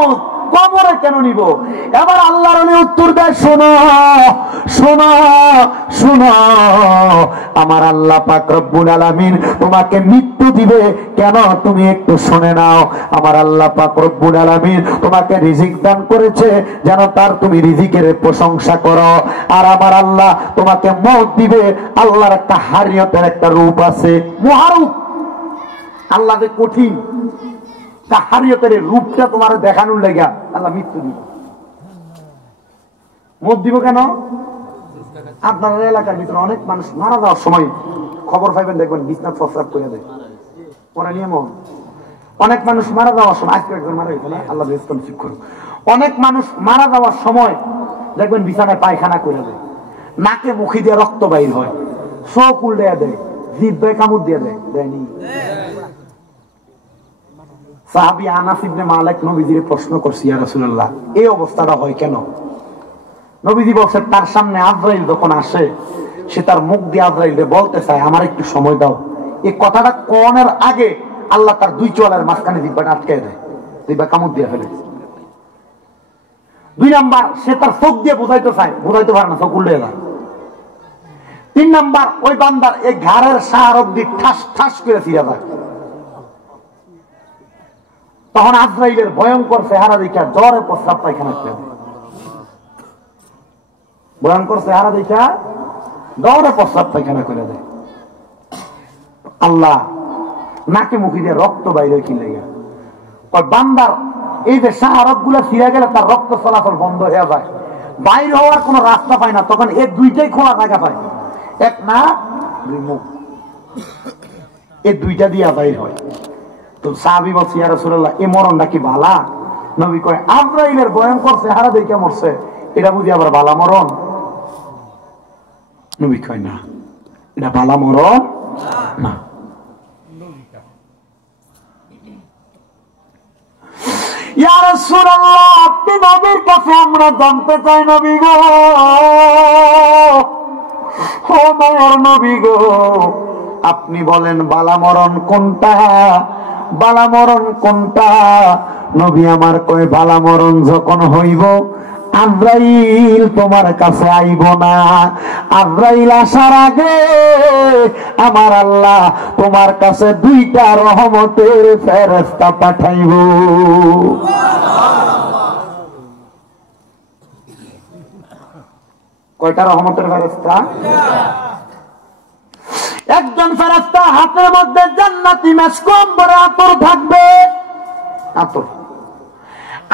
মওত কবরে কেন নিব? এবার আল্লাহর ওলি উত্তর দেয়, শোনো শোনো শোনো, আমার আল্লাহ পাক রব্বুল আলামিন তোমাকে মৃত্যু দিবে কেন, তুমি একটু শুনে নাও। আমার আল্লাহ পাক রব্বুল আলামিন তোমাকে রিজিক দান করেছে যেন তার তুমি রিজিকের প্রশংসা করো। আর আমার আল্লাহ তোমাকে মওত দিবে, আল্লাহর একটা হারিয়তের একটা রূপ আছে, মহারূপ। আল্লাহ যে কঠিন, কাহারিয়তের রূপটা তোমার দেখানোর লাগা আল্লাহ মৃত্যু দিব। মত দিব কেন? আপনার এলাকার ভিতরে অনেক মানুষ মারা যাওয়ার সময় খবর পাইবেন, দেখবেন বিছনা প্রস্রাব করে দেয়, পরে নিয়ে মন। অনেক মানুষ মারা যাওয়ার সময়, আজকে একজন মারা গেছে না, আল্লাহ রেস্পন্সিভ করুন, অনেক মানুষ মারা যাওয়ার সময় দেখবেন বিছানায় পায়খানা করে দেয়, নাকে মুখি দিয়ে রক্ত বাইর হয়, চোখ উল্টে দেয়, জিহ্বায় কামড় দিয়ে দেয়, দেয়নি? সাহাবী আনাস ইবনে মালিক নবীজির প্রশ্ন করছে, ইয়া রাসূলুল্লাহ এই অবস্থাটা হয় কেন? নবীজি বলছে, তার সামনে আজরাইল যখন আসে, সে তার মুখ দিয়ে আজরাইলকে বলতে চায় আমার একটু সময় দাও। এই কথাটা কোনের আগে আল্লাহ তার দুই চোয়ালের মাঝখানে জিহ্বাটা আটকে দেয়, জিহ্বা কামড় দিয়ে ফেলে। দুই নাম্বার, সে তার চোখ দিয়ে বোঝাইতে চায়, বোঝাইতে পারে না, চোখ উল্টে যায়। তিন নাম্বার, ওই বান্দার এই ঘাড়ের সার অব্দি ঠাস ঠাস করে ফিরে যায়। তখন আজরাইলের ভয়ঙ্কর চেহারা দেখা জ্বরে প্রস্রাব পায়খানা করে দেয়, ভয়ঙ্কর চেহারা দেখা জ্বরে প্রস্রাব পায়খানা করে দেয়। আল্লাহ নাকে মুখি দিয়ে রক্ত বাইরে কি লেগে, বান্দার এই যে শাহরত গুলা ফিরে গেলে তার রক্ত চলাচল বন্ধ হয়ে যায়, বাইরে হওয়ার কোন রাস্তা পায় না, তখন এই দুইটাই খোলা জায়গা পায়, এক নাক দুই মুখ, এই দুইটা দিয়া বাইর হয়। তো সাহাবী বলছে, ইয়া রাসূলুল্লাহ এই মরণটা কি ভালা? নবী কয়, আজরাইলের ভয়ঙ্কর চেহারা দেখে মরছে, এটা বুঝি আবার ভালা মরণ? নবী কয়, না, এটা ভালা মরণ না। ইয়া রাসূলুল্লাহ আপনি নবীর কাছে আমরা জানতে চাই, নবী গো, ও মায়ের নবী গো, আপনি বলেন বালা মরণ কোনটা, বালা মরণ কোনটা? নবী আমার কয়, বালা মরণ যখন হইব আজরাইল তোমার কাছে আইব না, আজরাইল আসার আগে আমার আল্লাহ তোমার কাছে দুইটা রহমতের ফেরেশতা পাঠাইব। কয়টা রহমতের ফেরেশতা? একজন ফেরেশতা হাতের মধ্যে জান্নাতি মেসকম্বর আতর থাকবে, আতর।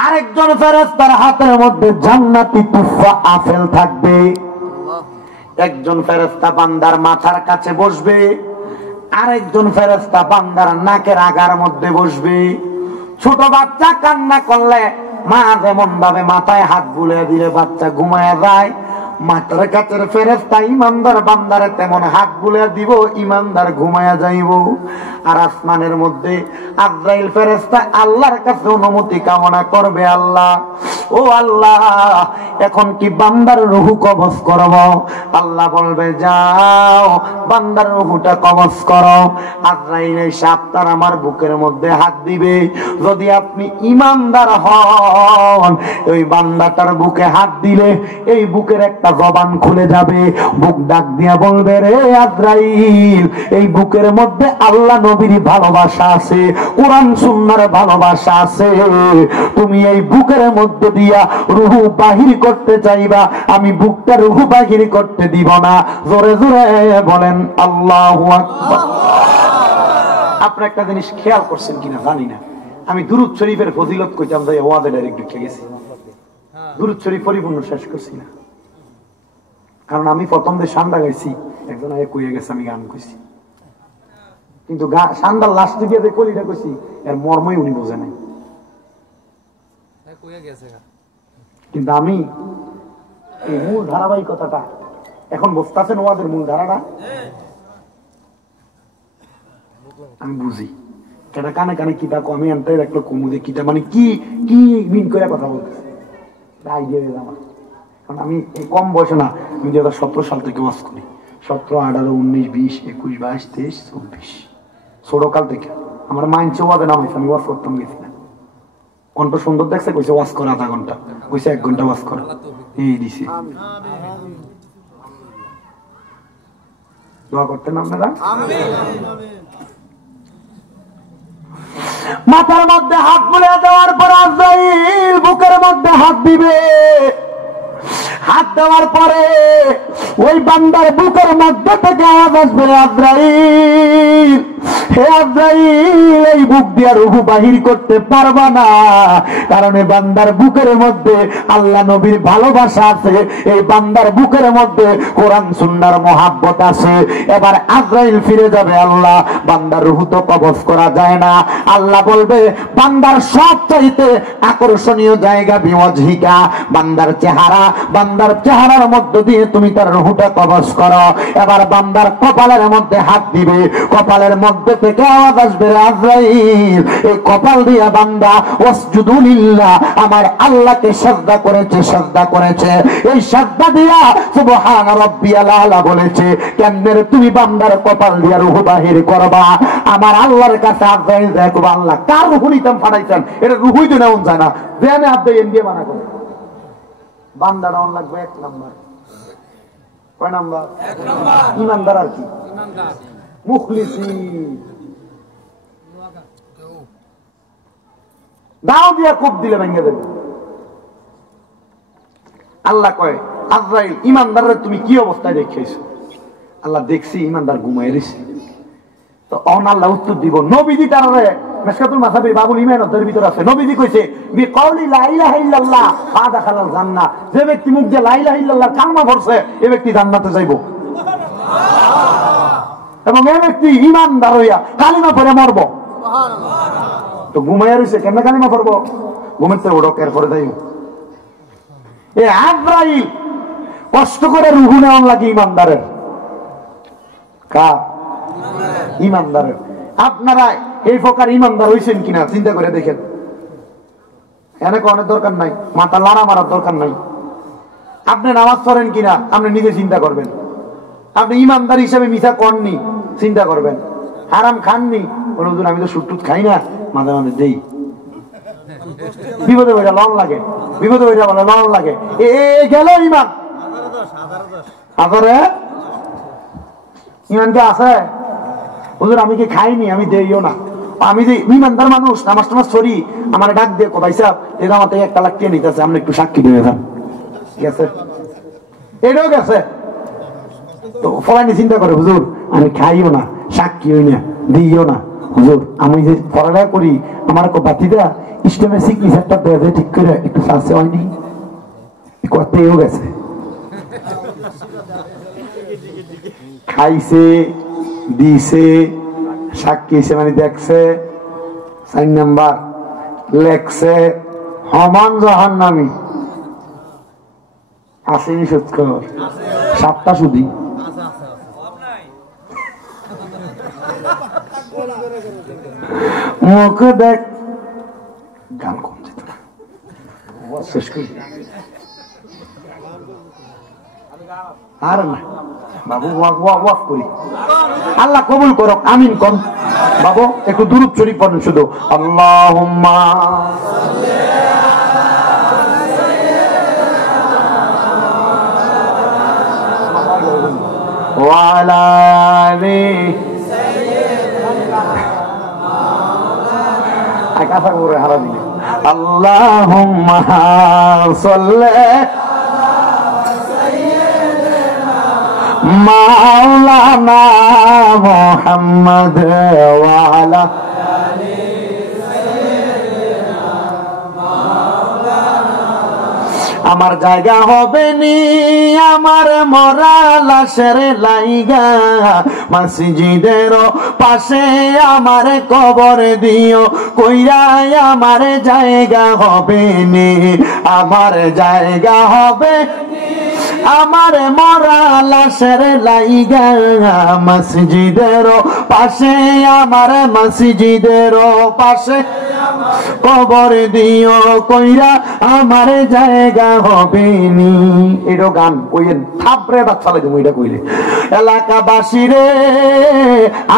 আরেকজন ফেরেশতার হাতের মধ্যে জান্নাতি তুফা আপেল থাকবে। একজন ফেরেশতা বান্দার মাথার কাছে বসবে, আরেকজন ফেরেশতা বান্দার নাকের আগার মধ্যে বসবে। ছোট বাচ্চা কান্না করলে মা যেমন ভাবে মাথায় হাত বুলিয়ে দিলে বাচ্চা ঘুমায় যায়, মাথার কাছের ফেরেশতা ইমানদার বান্দারে তেমন হাত বুলিয়ে দিব, ইমানদার ঘুমায়া যাইব। আর আসমানের মধ্যে আজরাইল ফেরেশতা আল্লাহর কাছে অনুমতি কামনা করবে, আল্লাহ ও আল্লাহ এখন কি বান্দার রূহ কবজ করব? আল্লাহ বলবে, যাও বান্দার রূহটা কবজ করো। আজরাইল এসে আপনার আমার বুকের মধ্যে হাত দিবে, যদি আপনি ইমানদার হন ওই বান্দাটার বুকে হাত দিলে এই বুকের একটা জবান খুলে যাবে, বুক ডাক দিয়া বলবে, রে আজরাইল এই বুকের মধ্যে আল্লাহ নবীর ভালোবাসা আছে, কোরআন সুন্নাহর ভালোবাসা আছে, তুমি এই বুকের মধ্যে দিয়া রূহ বাহির করতে চাইবা, আমি বুকটা রূহ বাহির করতে দিব না। জোরে জোরে বলেন আল্লাহু আকবার। আপনি একটা জিনিস খেয়াল করছেন কিনা জানি না, আমি দুরূদ শরীফের ফজিলত কইতাম যাই ওয়াজে ডাইরেক্ট ঢুকে গেছি, দুরূদ শরীফ পরিপূর্ণ শেষ করছি না, কারণ আমি প্রথম যে সান্ডা গাইছি একজন আগে কইয়া গেছে আমি গান কইছি, কিন্তু সান্ডার লাস্টে গিয়ে যে কলিটা কইছি এর মর্মই উনি বোঝে নাই। কিন্তু আমি এই মূল ধারাবাহিকতাটা এখন বুঝতেছেন, ওয়াজের মূল ধারাটা আমি বুঝি, এটা কানে কানে কিটা কমে আনতে দেখলো কুমুদে কিটা মানে কি কি মিন করে কথা বলতেছে আইডিয়া দিলাম আমার। কারণ আমি এই কম বয়সে না, আমি 2017 সাল থেকে ওয়াজ করি, 17, 18, 19, 20, 21, 22, 23, 24 ছোটকাল থেকে আমার মাইন্ড ওয়াজে নামাইছে, আমি ওয়াজ করতাম গেছি না, কণ্ঠ সুন্দর দেখছে, কইছে ওয়াজ কর আধা ঘন্টা, কইছে 1 ঘন্টা ওয়াজ কর, এই দিছে। দোয়া করতেন আপনারা। মাথার মধ্যে হাত বুলে দেওয়ার পর আজরাইল বুকের মধ্যে হাত দিবে। হাত দেওয়ার পরে ওই বান্দার বুকের মধ্যে থেকে আওয়াজ আসবে, আজরাইল, হে আজরাইল, এই বুক দিয়ে রূহ বাহির করতে পারবা না, কারণ এই বান্দার বুকের মধ্যে আল্লাহ নবীর ভালোবাসা আছে, এই বান্দার বুকের মধ্যে কোরআন সুন্নাহর মহাব্বত আছে। এবার আজরাইল ফিরে যাবে, আল্লাহ, বান্দার রূহ তো কবজ করা যায় না। আল্লাহ বলবে, বান্দার সবচাইতে আকর্ষণীয় জায়গা বিওয়াজহিকা, বান্দার চেহারা, বান্দার চেহারার মধ্য দিয়ে তুমি তার রূহটা কবজ করো। এবার বান্দার কপালের মধ্যে হাত দিবে, কপালের মধ্যে থেকে আওয়াজ আসবে, আজরাইল, এই কপাল দিয়া বান্দা ওয়াসজুদু লিল্লাহ, আমার আল্লাহকে সাজদা করেছে, সাজদা করেছে। এই সাজদা দিয়া সুবহান রাব্বিয়াল আলা বলেছে। কেমনে তুমি বান্দার কপাল দিয়া রূহ বাহির করবা? আমার আল্লাহর কাছে আজরাইল দেখো, আল্লাহ কার রূহ নিতাম ফাটাইছেন, এটা রূহই তো নেওয়া যায় না, দেনে আব্দে এমডি মানা করে। বান্দা ডাউন লাগবে 1 নাম্বার। কয় নাম্বার? 1 নাম্বার। ইমানদার আর কি? ইমানদার, মুখলিসি। দাও দিয়া কোপ দিলে ভেঙে দেবে। আল্লাহ কয়, আজরাইল, ইমানদাররা তুমি কি অবস্থায় দেখিয়েছো? আল্লাহ, দেখছি ইমানদার ঘুমায় রয়েছে। তো আল্লাহ উত্তর দিব, নবীজি তারারে মেশকাতুল মাসাবি বাবুল ইমানের ভিতর আছে, নবীজি কইছে, বিকাউলি লা ইলাহা ইল্লাল্লাহ ফাদাখালাল জান্নাহ, যে ব্যক্তি মুখ দিয়ে লা ইলাহা ইল্লাল্লাহ কালমা পড়ছে, এই ব্যক্তি জান্নাতে যাইব। সুবহানাল্লাহ। এবং এই ব্যক্তি ইমানদার হইয়া কালিমা পড়ে মরব। সুবহানাল্লাহ। তো ঘুমাইয়া রইছে, কেন কালিমা পড়ব? ঘুমাইতে ওড়ক, এরপরে যাইব। এই আজরাইল কষ্ট করে রূহ নেওয়ার লাগে ইমানদারের। কার? ইমানদারের। আপনারা এই প্রকার ইমানদার হইছেন কিনা চিন্তা করে দেখেন। এনে অনেক দরকার নাই, মাথা লাড়া মারার দরকার নাই। আপনি নামাজ পড়েন কিনা আপনি নিজে চিন্তা করবেন। আপনি ইমানদার হিসেবে মিথ্যা কননি, চিন্তা করবেন। হারাম খাননি, বলে হুজুর আমি তো সুটটুট খাই না, মাঝে মাঝে দেই। বিপদে বইটা লন লাগে, বিপদে বইটা বলে লন লাগে, এ গেল ইমান। হাজারে ইমান কে আছে? হুজুর আমি কি খাইনি, আমি দেইও না। আমি যে ইমানদার মানুষ, নামাজ টামাজ ছড়ি, আমার ডাক দিয়ে ভাই সাহেব এটা আমার থেকে 1 লাখ টাকা নিতেছে, আপনি একটু সাক্ষী দিয়ে যান। গেছে, এটাও গেছে। তো ফলানি চিন্তা করে, হুজুর আমি খাইও না, সাক্ষী হই না, দিইও না। হুজুর আমি যে পড়ালেখা করি, আমার বাতিদা ইস্টেমে সিগনেচারটা দেওয়া যায় ঠিক করে, একটু সার্চে হয়নি, করতেও গেছে। খাইছে, দিছে, সাক্ষী হিসেবে দেখছে। 4 নাম্বার লেখছে, হমান জাহান্নামী। আসেনি সুৎখর, 7টা সুদি। মুখ দেখ, গান কম যেত না, শেষ করি আর না বাবু, ওয়াক করি। আল্লাহ কবুল করুক, আমিন কোন বাবু। একটু দুরূদ শরীফ পড়েন শুধু, আল্লাহুম্মা ওয়া আলা আলি আকাশা করে হারা দিলে, আল্লাহুম্মা সাল্লি মাওলানা মুহাম্মদ ওয়া আলা আমার জায়গা হবে নি আমার মরা লাশের লাইগা, মসজিদের পাশে আমার কবর দিও, কইরাই আমার জায়গা হবে নি, আমার জায়গা হবে আমার মরা লাশের লাইগা, মসজিদের পাশে আমার মসজিদের পাশে কবর দিও কইরা আমার জায়গা হবে নি। এটা গান কইেন থাপড়ে দাঁত ফালাই দেবো এটা কইলে। এলাকাবাসী রে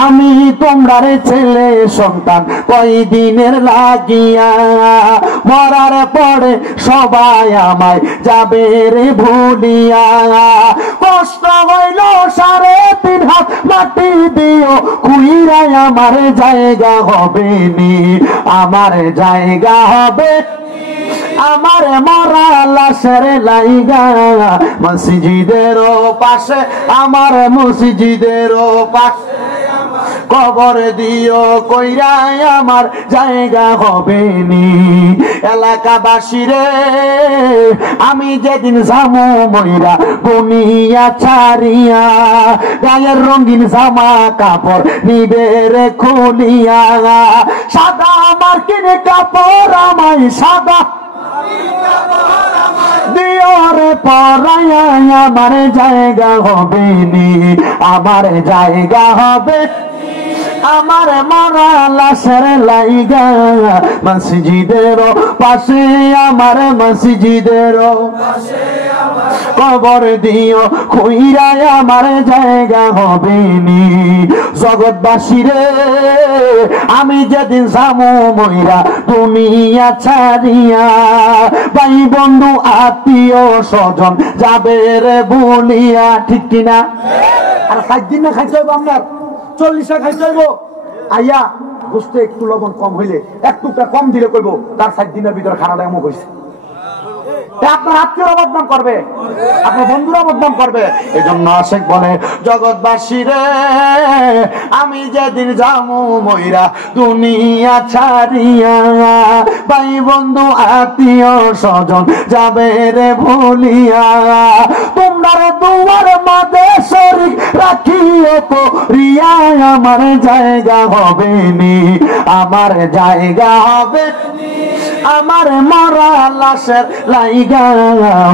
আমি তোমরারে ছেলে সন্তান কয়দিনের লাগিয়া, মরার পরে সবাই আমায় যাবে রে ভুলিয়া। কষ্ট হইল 3.5 হাত মাটি দিও কুইরাই আমার জায়গা হবে নি, আমার জায়গা হবে আমার মরা লাশের লাইগা। মসজিদের পাশে আমার মসজিদের পাশে কবর দিও কইরাই আমার জায়গা হবে নি। এলাকাবাসী রে আমি যেদিন যামু মইরা দুনিয়া ছাড়িয়া, গায়ের রঙিন জামা কাপড় নিবে রে খুলিয়া। সাদা আমার কিনে কাপড় আমায় সাদা দিও রে পরাইয়া, আমার জায়গা হবে নি, আমার জায়গা হবে আমার মরা লাশের লাইগা। মসজিদের পাশে আমার মসজিদের কবর দিও কইরাই আমার জায়গা হবে নি। জগৎবাসী রে আমি যেদিন যামু মইরা দুনিয়া ছাড়িয়া, ভাই বন্ধু আত্মীয় স্বজন যাবে রে বলিয়া, ঠিক কিনা? আর 7 দিন না খাইতে হইব, আপনার 40 খাইতে হইব। আইয়া বুঝতে একটু লবণ কম হইলে একটুটা কম দিলে কইব তার 7 দিনের ভিতরে খানাটা এমন হয়েছে। আপনার আত্মীয়রা বদনাম করবে, আপনার বন্ধুরা বদনাম করবে। এই জন্য আশেক বলে জগৎবাসী রে আমি যেদিন যামু মইরা দুনিয়া ছাড়িয়া, ভাই বন্ধু আত্মীয় স্বজন যাবে রে ভুলিয়া। তোমরা দুয়ার মাঝে শরীক রাখিও তো রিয়া, আমার জায়গা হবে নি, আমার জায়গা হবে আমার মরা লাশের লাইগা।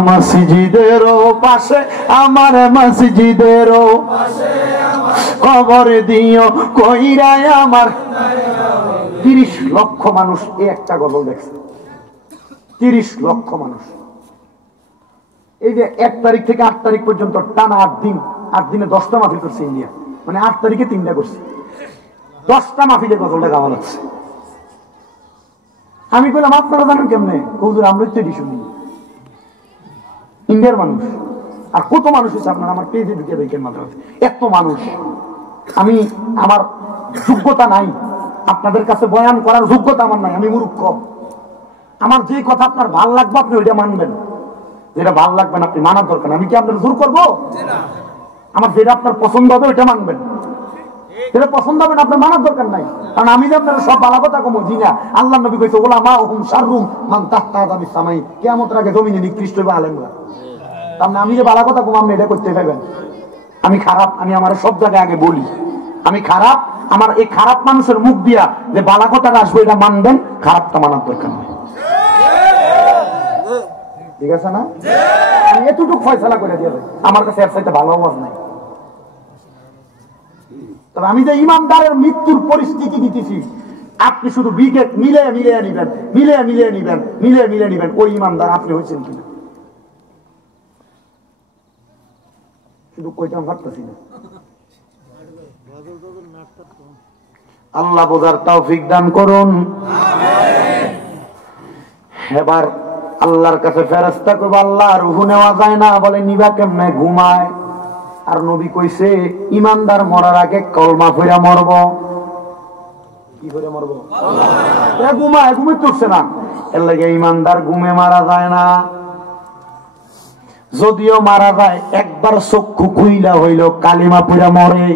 মসজিদের পাশে আমার মসজিদের কবর দিও কইরাই আমার। 30 লক্ষ মানুষ এই একটা গজল দেখছে, 30 লক্ষ মানুষ। এই যে 1 তারিখ থেকে 8 তারিখ পর্যন্ত টানা 8 দিন, 8 দিনে 10টা মাহফিল করছে ইন্ডিয়া। মানে 8 তারিখে 3টা করছে, 10টা মাহফিলে গজলটা গাওয়া হচ্ছে। আমি বললাম আপনারা জানেন কেমনে? হুজুর আমরা তো শুনি, ইন্ডিয়ার মানুষ আর কত মানুষ হচ্ছে আপনার আমার পেজে ঢুকে দেখেন মাত্র এত মানুষ। আমি আমার যোগ্যতা নাই, আপনাদের কাছে বয়ান করার যোগ্যতা আমার নাই, আমি মূর্খ। আমার যে কথা আপনার ভাল লাগবে আপনি ওইটা মানবেন, যেটা ভাল লাগবে না আপনি মানার দরকার। আমি কি আপনার জোর করবো? আমার যেটা আপনার পছন্দ হবে ওইটা মানবেন, যেটা পছন্দ হবে না আপনার মানার দরকার নাই। কারণ আমি যে আপনার সব ভালো কথা কমো জি না। আল্লাহ নবী কইছে ওলামা হুম শাররুম মান তাহতা আযাবিস সামাই, কিয়ামতের আগে জমিনে নিকৃষ্ট হবে আলেমরা। তার মানে আমি যে ভালো কথা কম আপনি এটা করতে পারবেন। আমি খারাপ, আমি আমার সব জায়গায় আগে বলি আমি খারাপ। আমার এই খারাপ মানুষের মুখ দিয়া যে ভালো কথাটা আসবে এটা মানবেন, খারাপটা মানার দরকার নেই। ঠিক আছে না? আমি এতটুকু ফয়সালা করে দিয়ে আমার কাছে এর চাইতে ভালো আওয়াজ নাই। তবে আমি যে ইমানদারের মৃত্যুর পরিস্থিতি দিতেছি, আপনি শুধু বিকেট মিলিয়ে মিলিয়ে নিবেন, মিলিয়ে মিলিয়ে নিবেন, মিলিয়ে মিলিয়ে নিবেন ওই ইমানদার আপনি হয়েছেন কিনা। শুধু কইতাম পারতেছি না। আল্লাহ বোঝার তৌফিক দান করুন। এবার আল্লাহর কাছে ফেরেশতা কইবো আল্লাহ রূহ নেওয়া যায় না, বলে নিবা কেমনে? ঘুমায়। আর নবী কইছে ইমানদার মরার আগে কলমা পড়া মরব। কি করে মরব? ঘুমায়, ঘুমে তুলছে না, এর লাগে ইমানদার ঘুমে মারা যায় না। যদিও মারা যায় একবার চক্ষু খুইলা হইল কালিমা পড়া মরে।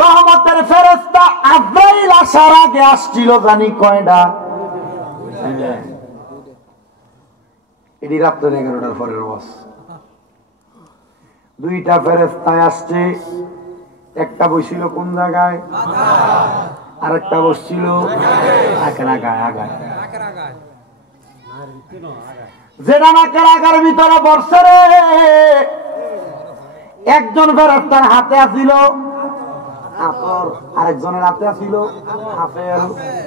রহমতের ফেরেশতা আজরাইল আসার আগে আসছিল জানি কয়টা? এটি রাত্রে 11টার পরের বাস। 2টা ফেরেশতা আসছে, একটা বসছিল কোন জায়গায়, আর একটা বসছিল আগায়। যেটা নাকের আগার ভিতরে বসছে রে, একজন ফেরেশতার হাতে আসিল আতর, আরেকজনের হাতে ছিল আপেল,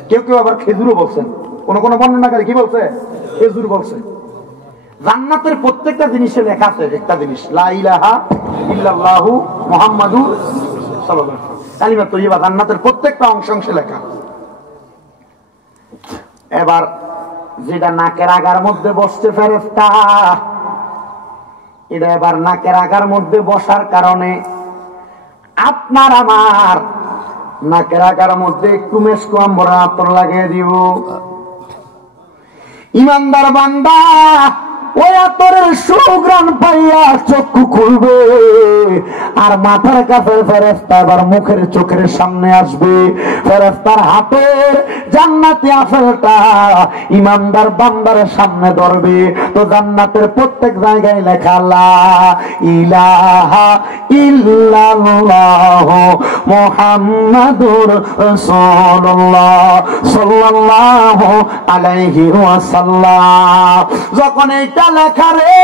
কেউ কেউ আবার খেজুরও বলছেন, কোন কোন বর্ণনাকারী কি বলছে খেজুর বলছে। জান্নাতের প্রত্যেকটা জিনিসে লেখা আছে একটা জিনিস, লা ইলাহা ইল্লাল্লাহু মুহাম্মাদুর সাল্লাল্লাহু আলাইহি ওয়াসাল্লাম, কালিমা তৈয়্যিবা জান্নাতের প্রত্যেকটা অংশে লেখা। এবার যেটা নাকের আগার মধ্যে বসছে ফেরেশতা, এটা এবার নাকের আগার মধ্যে বসার কারণে আপনার আমার নাকের আগার মধ্যে একটু মেশকো আমরা আতর লাগিয়ে দিব। ইমানদার বান্দা ওই আতরের সুঘ্রাণ পাইয়া চক্ষু খুলবে, আর মাথার কাছে ফেরেশতা এবার মুখের চোখের সামনে আসবে। ফেরেশতার হাতের জান্নাতি আপেলটা ইমানদার বান্দার সামনে ধরবে। তো জান্নাতের প্রত্যেক জায়গায় লেখা লা ইলাহা ইল্লাল্লাহ মুহাম্মাদুর রাসূলুল্লাহ সাল্লাল্লাহু আলাইহি ওয়াসাল্লাম। যখন এইটা লেখা রে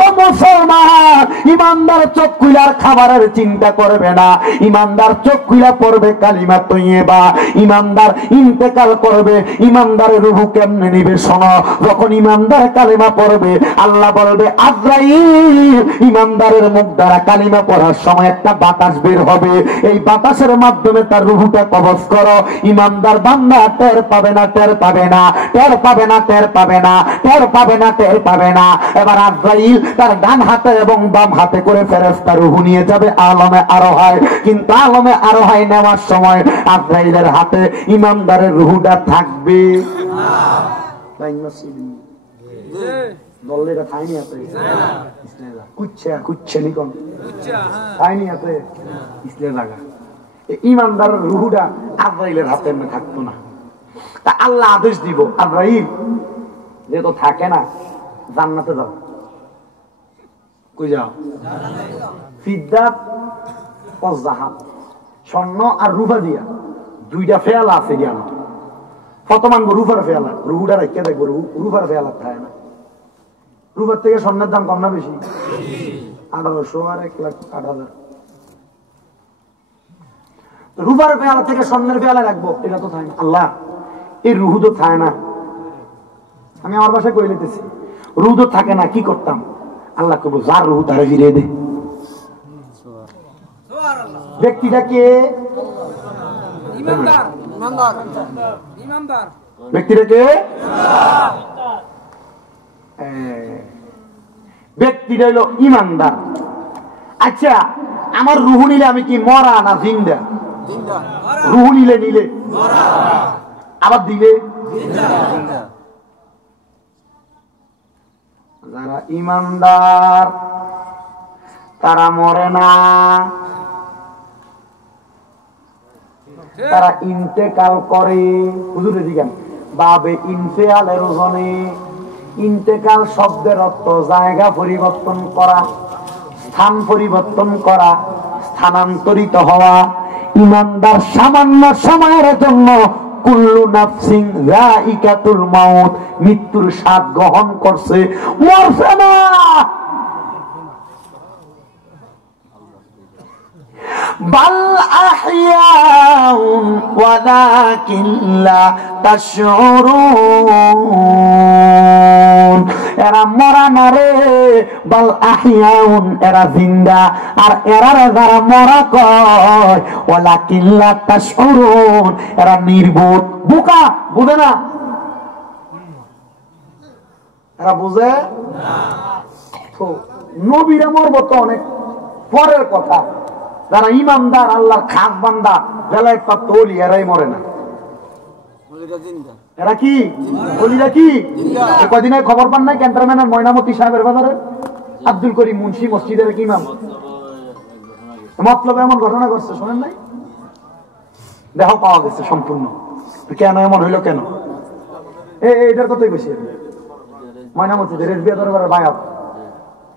ও মুসলমান, ইমানদার চোখ খুলার খাবারের চিন্তা করবে না, ইমানদার চোখ খুলা পড়বে কালিমা তৈয়্যিবা। ইমানদার ইন্তেকাল করবে, ইমানদারের রূহ কেমনে নিবে শোনো। যখন ইমানদার কালিমা পড়বে, আল্লাহ বলবে আজরাইল ইমানদারের মুখ দ্বারা কালিমা পড়ার সময় একটা বাতাস বের হবে, এই বাতাসের মাধ্যমে তার রূহটা কবজ করো। ইমানদার বান্দা টের পাবে না, টের পাবে না, টের পাবে না, টের পাবে না, টের পাবে না, টের পাবে না। এবার আজরাইল তার ডান হাতে এবং বাম হাতে করে ফেরেশতা রূহ নিয়ে যাবে আলমে আরোহায়। কিন্তু আলমে আরোহায় নেওয়ার সময় আজরাইলের হাতে ইমানদারের রূহটা থাকবে না। দলটা থাইনি আছে কুচ্ছে কুচ্ছে নিকন থাইনি আছে ইসলে লাগা, ইমানদারের রূহটা আজরাইলের হাতে থাকতো না। তা আল্লাহ আদেশ দিব আজরাইল যেহেতু থাকে না, জান্নাতে যাও। কই যাও? ফিদ্দাত ওয়াজাহাব, স্বর্ণ আর রূপা দিয়া দুইটা ফেয়ালা আছে জ্ঞান। প্রথম আনবো রূপার ফেয়ালা, রুহুটা রাখিয়া দেখবো রূপার ফেয়ালা থাকে না। রূপার থেকে স্বর্ণের দাম কম না বেশি? 1800 আর 1,08,000। রূপার ফেয়ালা থেকে স্বর্ণের ফেয়ালা রাখবো, এটা তো থাকে না। আল্লাহ এই রুহু তো থাকে না, আমি আমার বাসায় কই লিতেছি রুহু তো থাকে না, কি করতাম? আল্লাহ কবো যার রুহু তারে ফিরিয়ে দে। ব্যক্তিটা কে? ব্যক্তিটা কে? ব্যক্তিটা হইল ইমানদার। আচ্ছা আমার রুহু নিলে আমি কি মরা না জিন্দা? রুহু নিলে আবার দিলে যারা ইমানদার তারা মরে না, তারা ইন্তেকাল করে। হুজুরে দিগান বাবে ইনফিয়ালের ওজনে। ইন্তেকাল শব্দের অর্থ জায়গা পরিবর্তন করা, স্থান পরিবর্তন করা, স্থানান্তরিত হওয়া। ইমানদার সামান্য সময়ের জন্য কুল্লু নাফসিন যায়িকাতুল মাউত, মৃত্যুর স্বাদ গ্রহণ করছে, মরছে না। বাল আহইয়াউন ওয়ালাকিন লা তাশউরুন। এরা মরা না রে, বাল আহইয়াউন এরা জিন্দা। আর এরা যারা মরা কয় ওয়ালাকিন লা তাশউরুন, এরা নির্বোধ, বোকা, বুঝে না। এরা বুঝে না। তো নবীরা মরবো তো অনেক পরের কথা। যারা ইমানদার আল্লাহর খাস বান্দা বেলায় প্রাপ্ত ওলি এরাই মরে না। এরা কি ওলিরা কি? কদিন আগে খবর পান নাই ক্যান্টনমেন্টের ময়নামতি সাহেবের বাজারে আব্দুল করিম মুন্সি মসজিদের কি ইমাম মতলব এমন ঘটনা ঘটছে, শোনেন নাই? দেহ পাওয়া গেছে সম্পূর্ণ। কেন এমন হইলো কেন? এইটার কথাই বেশি ময়নামতি রেজবিয়া দরবারের বায়াত।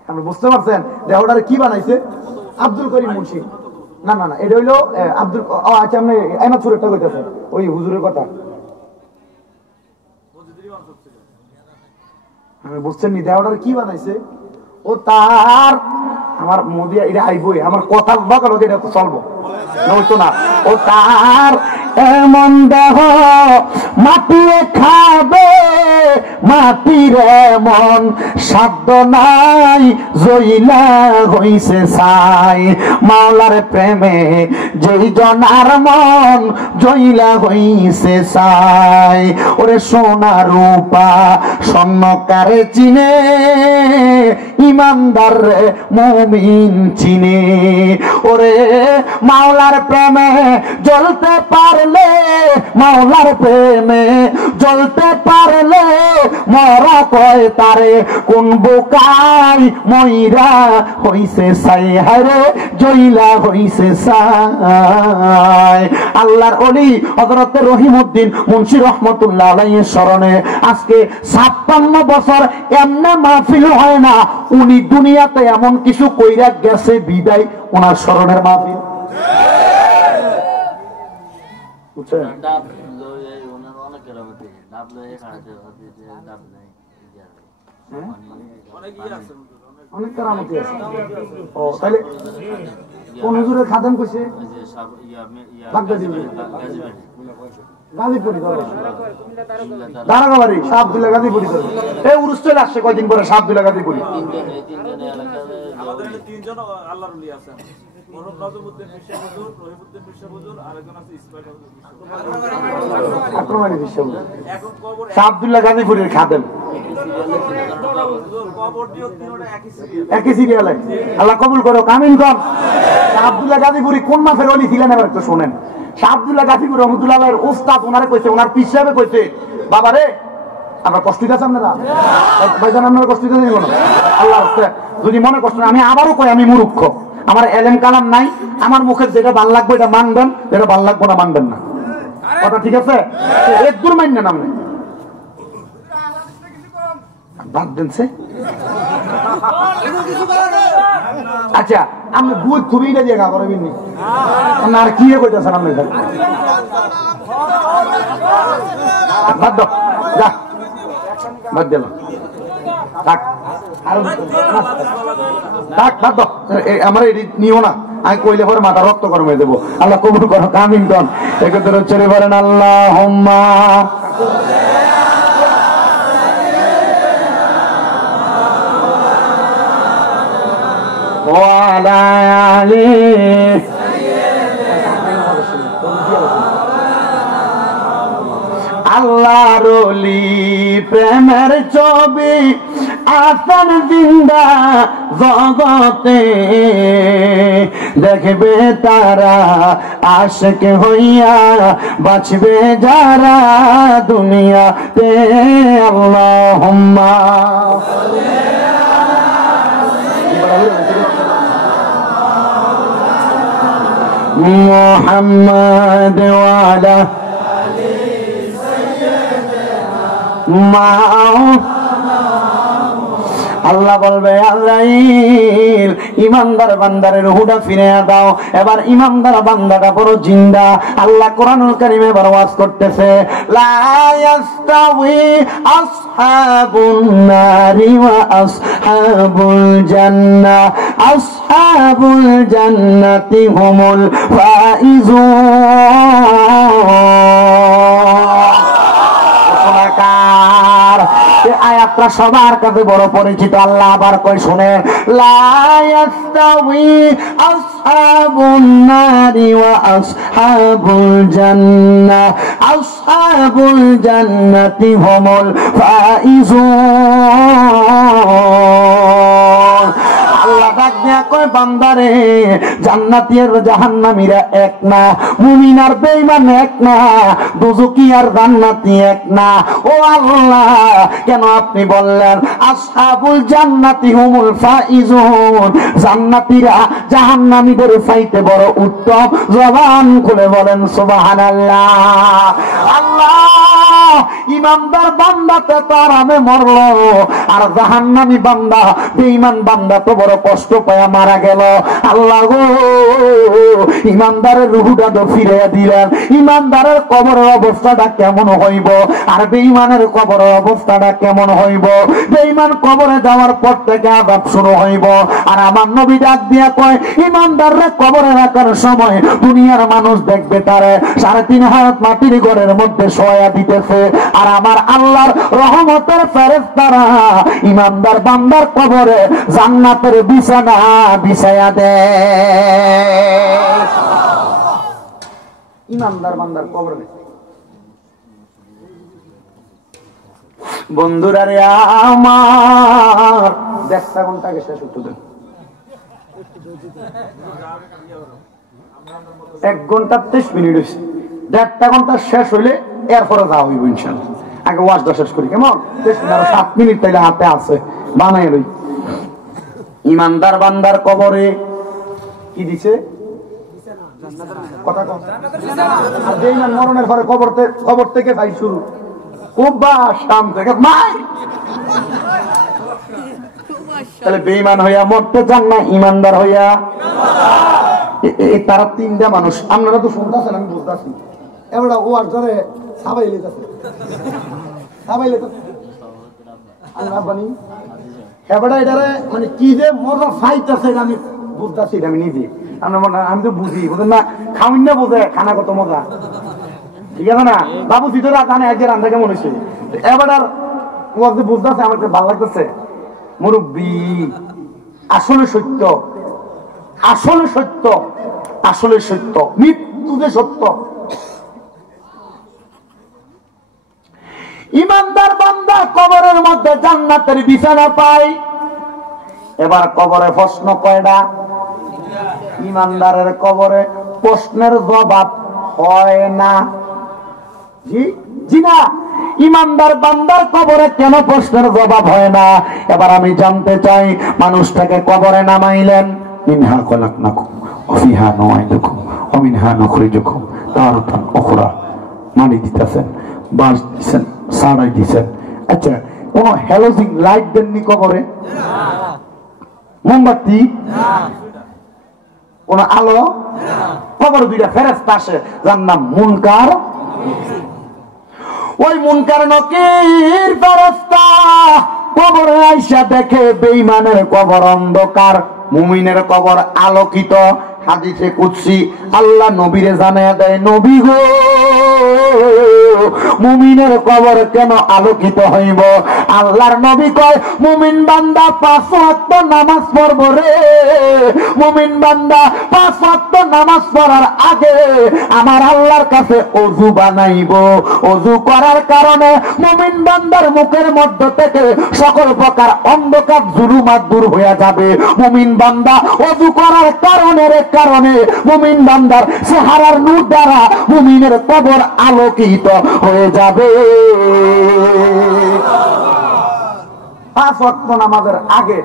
আপনি বুঝতে পারছেন দেহটারে কি বানাইছে? আব্দুল করিম মুন্সি। না না না, এটা হইলো আব্দুল, আচ্ছা আপনি এনাথুরেরটা কইতেছেন, ওই হুজুরের কথা আমি বুঝছেন নি। দেহটারে কি বানাইছে? ও তার আমার মোদি এটা আইবই আমার কথা বকালো এটা চলবো নয়তো না। ও তার এমন দেহ মাটিয়ে খাবে মাটির এমন সাধ্য নাই জইলা হইছে ছাই মাওলার প্রেমে যেই জনার মন জইলা হইছে ছাই। ওরে সোনা রূপা স্বর্ণকারে চিনে ইমানদার রে মুমিন চিনে। ওরে মাওলার প্রেমে জ্বলতে পারলে মাওলার প্রেমে জ্বলতে পারলে মরা কয় তারে কোন বোকাই মইরা হইছে ছাই হারে জইলা হইছে ছাই। আল্লাহর ওলি হযরত রহিমউদ্দিন মুন্সি রহমাতুল্লাহ আলাইহির স্মরণে আজকে 56 বছর এমনে মাহফিল হয় না উনি দুনিয়াতে এমন কিছু কইরা গেছে বিদায় ওনার স্মরণের মাহফিল। অনেক কারামতি আছে। ও তাহলে কোন হুজুরের খাদেম কইছে গাজীপুরি দারাগাবাড়ি শাহ আব্দুল্লাহ গাজীপুরি এই উরুস চলে আসছে কয়দিন পরে শাহ আব্দুল্লাহ গাজীপুরি। তিনজন আল্লাহর ওলি আছেন মরহুম নজমউদ্দিন মির্জা হুজুর রহিমউদ্দিন মির্জা হুজুর আর একজন আছে ইসমাইল হুজুর এখন কবর শাহ আব্দুল্লাহ গাজীপুরির খাদেম কবর দিও তিনটা একই সিরিয়ালে আল্লাহ কবুল করো আমিন কর। শাহ আব্দুল্লাহ গাজীপুরি কোন মাসের ওলি ছিলেন এবার একটু শুনেন। শাহ আব্দুল্লাহ গাজীপুরি রহমতুল্লাহের ওস্তাদ ওনারে কইছে ওনার পীর সাহেবে কইছে বাবা রে আপনার কষ্ট দিতে আপনারা ভাইজান আপনারা কষ্ট দিতে নেই আল্লাহ যদি মনে কষ্ট আমি আবারও কই আমি মূর্খ আমার এলেম কালাম নাই আমার মুখের যেটা ভাল লাগবে এটা মানবেন যেটা ভাল লাগবে না মানবেন না কথা ঠিক আছে এক দূর মানবেন আপনি বাদ দেনছে। আচ্ছা আমি বুঝ খুবই দিয়ে গা করবেন আর কি কইতেছেন আপনি বাদ দাও যা বাদ দিল থাক বাদ দাও আমার এটি নিও না আমি কইলে পরে মাথা রক্ত গরমে দেবো। আল্লাহ কবুল করো কামিন দন একত্রে চলে বলেন আল্লাহুম্মা ওয়ালা আলি আল্লাহর ওলি প্রেমের ছবি আসন জিন্দা জগতে দেখবে তারা আশিক হইয়া বাঁচবে যারা দুনিয়াতে। আল্লাহুম্মা মুহাম্মদ ওয়ালা আল্লাহ বলবে আল্লাহর ইমানদার বান্দারের রূহটা ফিরে দাও। এবার ইমানদার বান্দাটা বড় জিন্দা। আল্লাহ কোরআনুল কারীমে বড় ওয়াজ করতেছে লা ইয়াস্তাউই আসহাবুন নারি ওয়া আসহাবুল জান্নাহ আসহাবুল জান্নাতি হুমুল ফাইজুন। আয়াতটা সবার কাছে বড় পরিচিত। আল্লাহ আবার কই শুনে লা ইয়াস্তাউই আসহাবুন নারি ওয়া আসহাবুল জান্নাহ আসহাবুল জান্নাতি হুমুল ফাইজুন। আল্লাহ ডাক দিয়া কয় বান্দারে জান্নাতি আর জাহান্নামীরা এক না, মুমিন আর বেঈমান এক না, দোজখী আর জান্নাতি এক না। ও আল্লাহ কেন আপনি বললেন আসহাবুল জান্নাতি হুমুল ফাইজুন? জান্নাতীরা জাহান্নামীদের চাইতে বড় উত্তম। জবান খুলে বলেন সুবহানাল্লাহ। আল্লাহ ইমানদার বান্দাতে তো আরামে মরলো, আর জাহান্নামী বান্দা বেঈমান বান্দা তো বড় কষ্ট পায়া মারা গেল। আল্লাহ গো, ইমানদারের রূহটা তো ফিরে দিলেন। ইমানদারের কবরের অবস্থাটা কেমন হইব, আর বেঈমানের কবরের অবস্থাটা কেমন হইব? বেঈমান কবরে যাওয়ার পর থেকে আযাব শুরু হইব। আর আমার নবী ডাক দিয়া কয়, ইমানদাররা কবরে রাখার সময় দুনিয়ার মানুষ দেখবে তারে 3.5 হাত মাটির ঘরের মধ্যে শোয়া দিতেছে, আর আমার আল্লাহর রহমতের ফেরেশতারা ইমানদার বান্দার কবরে জান্নাতের বিছানা বিছায়া দেয়। ইমানদার বান্দার কবরে বন্ধুরা রে আমার 1 ঘন্টাকে শেষ হতে দেন। 1 ঘন্টা 30 মিনিট হয়েছে, 1.5 ঘন্টা শেষ হইলে এরপরে যাওয়া হইব ইনশাআল্লাহ। আগে ওয়াজটা শেষ করি কেমন? 7 মিনিট তাইলে হাতে আছে, বানাই লই। ইমানদার বান্দার কবরে কি দিছে? কথা কম। আর বেঈমান মরণের পরে কবর থেকে ভাই শুরু, খুব শাম থেকে মাই। তাহলে বেঈমান হইয়া মরতে চান না, ইমানদার হইয়া? তারা 3টা মানুষ। আপনারা তো শুনতেছেন, আমি বুঝতেছি। এবার ও আর ধরে সাবাই লেতেছে, সাবাই লেতেছে। আল্লাহ বানি এবারে এটারে মানে কি যে মজা ফাইতেছে আমি বুঝতেছি, আমি নিজে। আমি তো বুঝি, বুঝেন না? খাওয়ান না বোঝে খানা কত মজা, ঠিক আছে না? বাবু ভিতরে জানে এক রান্না কেমন হয়েছে। এবার আর ও বুঝতেছে, আমার ভালো লাগতেছে। মুরব্বী আসলে সত্য, আসলে সত্য, আসলে সত্য, মৃত্যু যে সত্য। ইমানদার বান্দা কবরের মধ্যে জান্নাতের বিছানা পায়। এবার কবরে প্রশ্ন কয়টা? ইমানদারের কবরে প্রশ্নের জবাব হয় না। জি না, ইমানদার বান্দার কবরে কেন প্রশ্নের জবাব হয় না? এবার আমি জানতে চাই, মানুষটাকে কবরে নামাইলেন, মিনহা খলাকনাকুম ওয়া ফিহা নুঈদুকুম ওয়া মিনহা নুখরিজুকুম তারাতান উখরা। মানি দিতেছেন, বাস দিচ্ছেন, সাড়াই দিচ্ছেন। আচ্ছা, কোন হ্যালোজিন লাইট দেননি কবরে? মোমবাতি? কোন আলো? কবর 2টা ফেরেশতা আসে, যার নাম মুনকার। ওই মুনকার নকির ফেরেশতা কবরে আইসা দেখে বেঈমানের কবর অন্ধকার, মুমিনের কবর আলোকিত। হাদিসে কুদসি আল্লাহ নবীরে জানায়া দেয়, নবী গো, মুমিনের কবর কেন আলোকিত হইব? আল্লাহর নবী কয়, মুমিন বান্দা 5 ওয়াক্ত নামাজ পড়ব রে। মুমিন বান্দা 5 ওয়াক্ত নামাজ পড়ার আগে আমার আল্লাহর কাছে ওযু বানাইব। ওযু করার কারণে মুমিন বান্দার মুখের মধ্য থেকে সকল প্রকার অন্ধকার জুলুমাত দূর হয়ে যাবে। মুমিন বান্দা ওযু করার কারণে মুমিন বান্দার চেহারার নূর দ্বারা মুমিনের কবর আলোকিত হয়ে যাবে। 5 ওয়াক্ত নামাজের আগে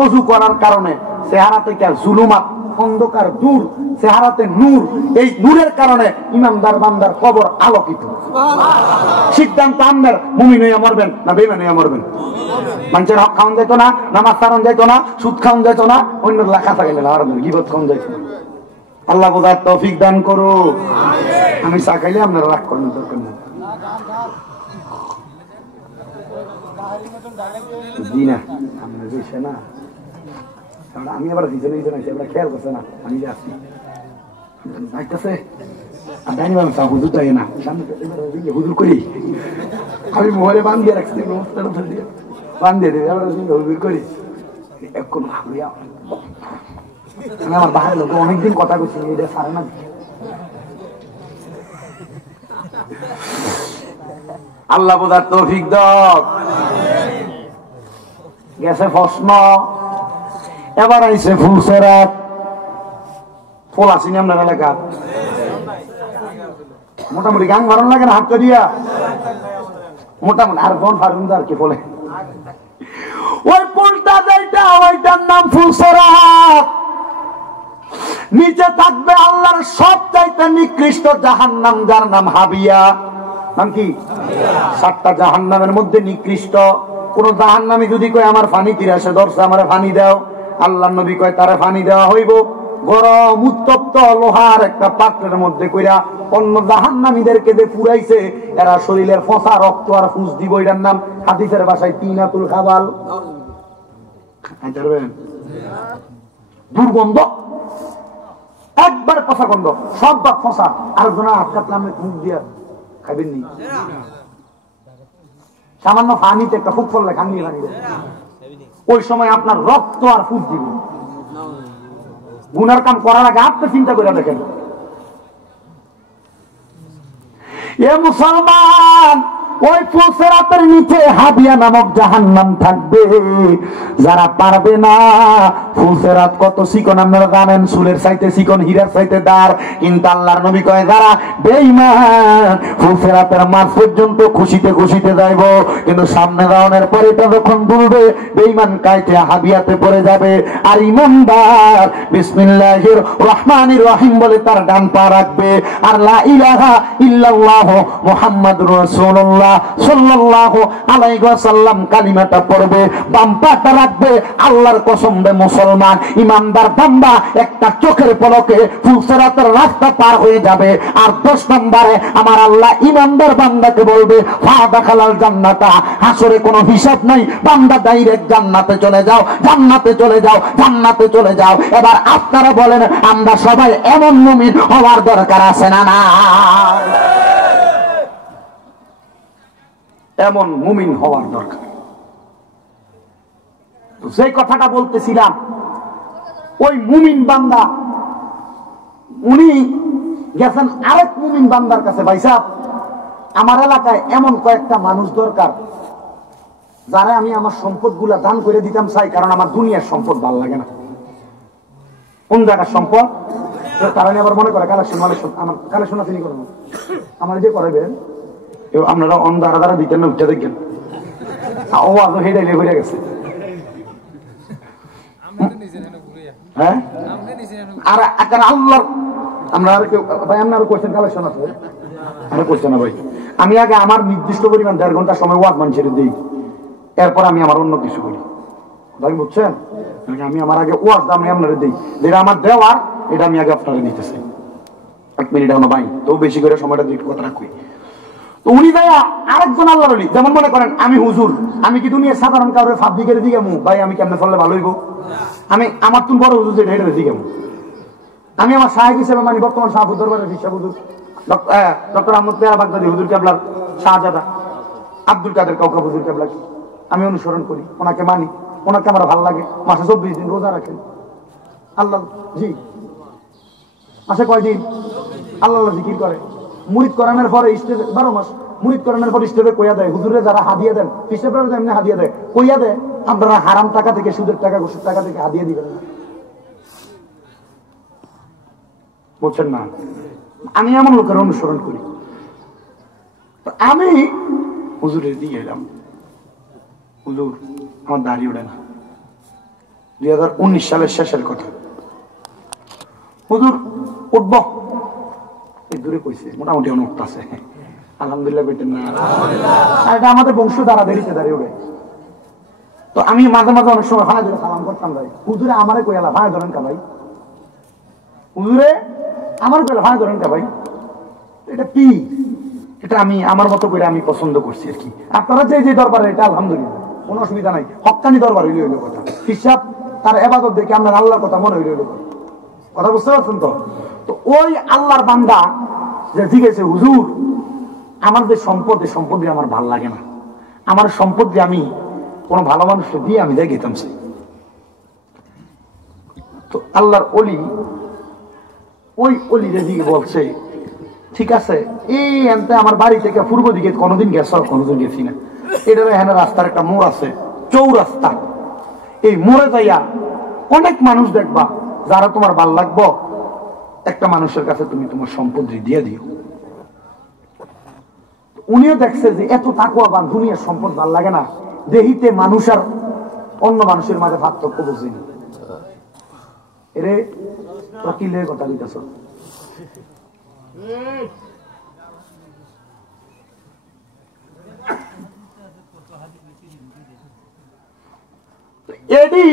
ওযু করার কারণে চেহারা থেকে জুলুমাত অন্ধকার দূর, চেহারাতে নূর। এই নূরের কারণে ইমানদার বান্দার কবর আলোকিত। সিদ্ধান্ত আপনার, মুমিন হইয়া মরবেন না বেঈমান হইয়া মরবেন? মানুষের হক খাওয়ান যাইতো না, নামাজ ছাড়ান যাইতো না, সুদ খাওয়ান যাইতো না, অন্য কাছা গেলে গীবত খাওয়ান যাইতো না। আল্লাহ বোঝার তৌফিক দান করো। আমি চা খাইলে আপনারা রাগ করেন, দরকার নেই। জি না, আপনার বেশি না, আমি আবার দিতে এবার খেয়াল করছে না, আমি যে আসছি যাইতেছে হুজুর তাই না, হুজুর করি আমি মোবাইলে বান্ধিয়ে রাখছি, বান্ধিয়ে দেবে হুজুর করি। আমি আমার বাহারের লোক অনেকদিন কথা করছি, এটা সারে না। আল্লাহ বোঝার তৌফিক দাও। গেছে প্রশ্ন, এবার আইছে ফুলসেরাত। ফুল আসিনি আপনার এলাকা? মোটামুটি গান ভালো লাগে না হাত দিয়া? মোটামুটি আর ফোন ফারুন আর কি বলে ওই ফুলটা যেটা, ওইটার নাম ফুলসেরাত। নিচে থাকবে আল্লাহর সব চাইতে নিকৃষ্ট জাহান্নাম, যার নাম হাবিয়া। নাম কি? 7টা জাহান্নামের মধ্যে নিকৃষ্ট কোন জাহান্নামী যদি কয় আমার পানি তিরাসে ধরছে, আমার পানি দাও, আল্লাহর নবী কয় তারে পানি দেওয়া হইব গরম উত্তপ্ত লোহার একটা পাত্রের মধ্যে কইরা। অন্য জাহান্নামীদেরকে যে পুরাইছে এরা শরীরের ফসা রক্ত আর ফুস দিব, এটার নাম হাদিসের ভাষায় তিনাতুল খাবাল। দুর্গন্ধ, একবার ফসা গন্ধ, সব বাক ফসা। আর জনা হাত কাটলাম মুখ দিয়া খাইবেন নি, সামান্য পানিতে একটা ফুক ফললে খাননি পানি, ওই সময় আপনার রক্ত আর ফুস দিব। গুনার কাম করার আগে আপনি চিন্তা করে দেখেন। এ মুসলমান, ওই ফুলসেরাতের নিচে হাবিয়া নামক জাহান্নাম থাকবে। যারা পারবে না, ফুলসেরাত কত চিকন আপনারা জানেন, চুলের চাইতে চিকন, হীরার চাইতে দার। কিন্তু আল্লাহর নবী কয় যারা বেঈমান ফুলসেরাতের মাঝ পর্যন্ত খুশিতে খুশিতে যাইব, কিন্তু সামনে যাওয়ার পরে এটা যখন দুলবে বেঈমান কাইতে হাবিয়াতে পড়ে যাবে। আর ঈমানদার বিসমিল্লাহির রহমানির রহিম বলে তার ডান পা রাখবে, আর লা ইলাহা ইল্লাল্লাহ মুহাম্মাদুর রাসূলুল্লাহ সাল্লাল্লাহু আলাইহি ওয়াসাল্লাম কালিমাটা পড়বে, বাম পাটা রাখবে। আল্লাহর কসম বে মুসলমান, ঈমানদার বান্দা একটা চোখের পলকে ফুলসিরাতের রাস্তা পার হয়ে যাবে। আর 10 নম্বরে আমার আল্লাহ ঈমানদার বান্দাকে বলবে ফাদাখালাল জান্নাতা, হাসরে কোনো হিসাব নাই, বান্দা ডাইরেক্ট জান্নাতে চলে যাও, জান্নাতে চলে যাও, জান্নাতে চলে যাও। এবার আপনারা বলেন আমরা সবাই এমন মুমিন হওয়ার দরকার আছে না? না, এমন মুমিন হওয়ার দরকার। যে কথাটা বলতেছিলাম, ওই মুমিন বান্দা উনি গেছেন আরেক মুমিন বান্দার কাছে, ভাই সাহেব আমার এলাকায় এমন কয়েকটা মানুষ দরকার যারা আমি আমার সম্পদ গুলা দান করে দিতাম চাই, কারণ আমার দুনিয়ার সম্পদ ভালো লাগে না। কোন জায়গার সম্পদ? কারণে আবার মনে করে কালেকশন, আমার কালেকশন আছে করবো, আমার যে করাবেন আপনারা অন্ধারা দ্বারা দিতেন না, উঠে দেখেন ও আগে হেডাইলে হয়ে গেছে। হ্যাঁ, আর আল্লাহ আমরা ভাই আপনার কোয়েশ্চেন কালেকশন আছে? আমি কোয়েশ্চেন না ভাই, আমি আগে আমার নির্দিষ্ট পরিমাণ 1.5 ঘন্টা সময় ওয়াজ মানুষের দিই, এরপর আমি আমার অন্য কিছু করি। ভাই বুঝছেন, আমি আমার আগে ওয়াজ আমি আপনারা দিই, যেটা আমার দেওয়ার এটা আমি আগে আপনারা দিতেছি। 1 মিনিট এখনো ভাই, তো বেশি করে সময়টা দিয়ে কথা রাখি। তো উনি যাইয়া আরেকজন আল্লাহর ওলি, যেমন মনে করেন আমি হুজুর, আমি কি দুনিয়ার সাধারণ কারো ফাবলিকের দিকে মু ভাই আমি কেমনে ফললে ভালো হইব? আমি আমার তুমি বড় হুজুর যেটা এটার দিকে আমি আমার সাহেব হিসেবে মানি বর্তমান শাহপুর দরবারের হিসাব হুজুর ডক্টর আহমদ পেয়ারা বাগদাদি হুজুর কেবলার শাহজাদা আব্দুল কাদের কাউকা হুজুর কেবলা আমি অনুসরণ করি, ওনাকে মানি, ওনাকে আমার ভালো লাগে। মাসে 24 দিন রোজা রাখেন আল্লাহ, জি মাসে কয়দিন আল্লাহ জিকির করে। মুরিদ করানোর পরে স্টেজে 12 মাস মুরিদ করানোর পর স্টেজে কইয়া দেয়, হুজুরে যারা হাদিয়া দেন হিসেবে এমনি হাদিয়া দেয়, কইয়া দেয় আপনারা হারাম টাকা থেকে, সুদের টাকা, ঘুষের টাকা থেকে হাদিয়া দিবেন না। বুঝছেন না? আমি এমন লোকের অনুসরণ করি। আমি হুজুরের দিয়ে এলাম, হুজুর আমার দাঁড়িয়ে ওঠে না, 2019 সালের শেষের কথা। হুজুর উঠব, দূরে কইছে মোটামুটি অনেক আছে, আলহামদুলিল্লাহ বেটেন না, আর এটা আমাদের বংশ দ্বারা দেরিতে দাঁড়িয়ে ওঠে। তো আমি মাঝে মাঝে অনেক সময় ভাড়া ধরে সালাম করতাম, ভাই হুজুরে আমারে কইলা ভাড়া ধরেন কা ভাই, হুজুরে আমার কইলা ভাড়া ধরেন কা ভাই, এটা কি? এটা আমি আমার মতো করে আমি পছন্দ করছি আর কি। আপনারা যে যে দরবারে, এটা আলহামদুলিল্লাহ কোনো অসুবিধা নাই, হক্কানি দরবার হইলে হইলো কথা, হিসাব তার এবাদত দেখে আপনার আল্লাহর কথা মনে হইলে হইলো কথা, বুঝতে পারছেন তো? তো ওই আল্লাহর বান্দা যে জিজ্ঞেসে হুজুর আমার যে সম্পদ, এই সম্পদ দিয়ে আমার ভাল লাগে না, আমার সম্পদ দিয়ে আমি কোনো ভালো মানুষকে দিয়ে আমি যাই গেতাম। তো আল্লাহর অলি ওই অলি যে দিকে বলছে ঠিক আছে, এই এনতে আমার বাড়ি থেকে পূর্ব দিকে কোনোদিন গেছ? কোনোদিন গেছি না। এটার এখানে রাস্তার একটা মোড় আছে, চৌরাস্তা, এই মোড়ে যাইয়া অনেক মানুষ দেখবা যারা তোমার ভাল লাগবো, একটা মানুষের কাছে তুমি তোমার সম্পদ দিয়ে দিও। উনিও দেখছে যে এত তাকওয়াবান, দুনিয়ার সম্পদ ভাল লাগে না, দেহিতে মানুষ আর অন্য মানুষের মাঝে পার্থক্য বুঝিনি। এরে কিলে কথা দিতেছ, এডি